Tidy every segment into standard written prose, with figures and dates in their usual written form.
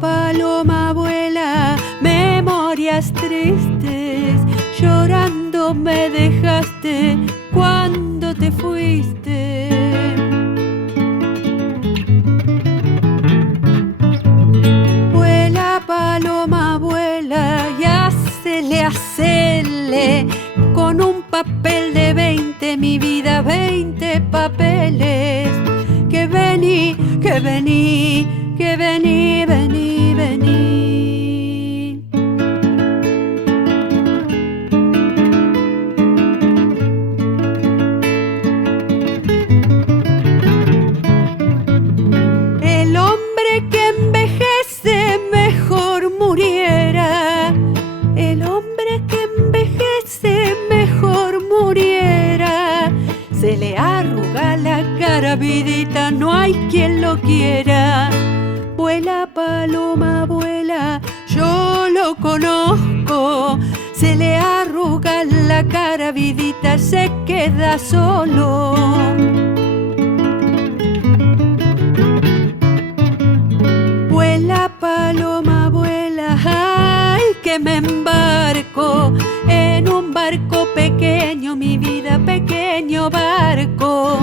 paloma vuela, memorias tristes, llorando me dejaste cuando te fuiste. Vuela paloma vuela y hacele con un papel de 20 mi vida, 20 papeles. Que vení, que vení, que vení, vení, vení. El hombre que envejece mejor muriera. El hombre que envejece mejor muriera. Se le arruga la cara, vidita, no hay quien lo quiera. Vuela paloma, vuela, yo lo conozco. Se le arruga la cara, vidita, se queda solo. Vuela paloma, vuela, ay, que me embarco en un barco pequeño, mi vida, pequeño barco.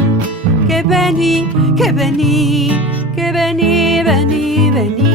Que vení, que vení, que vení, vení, vení.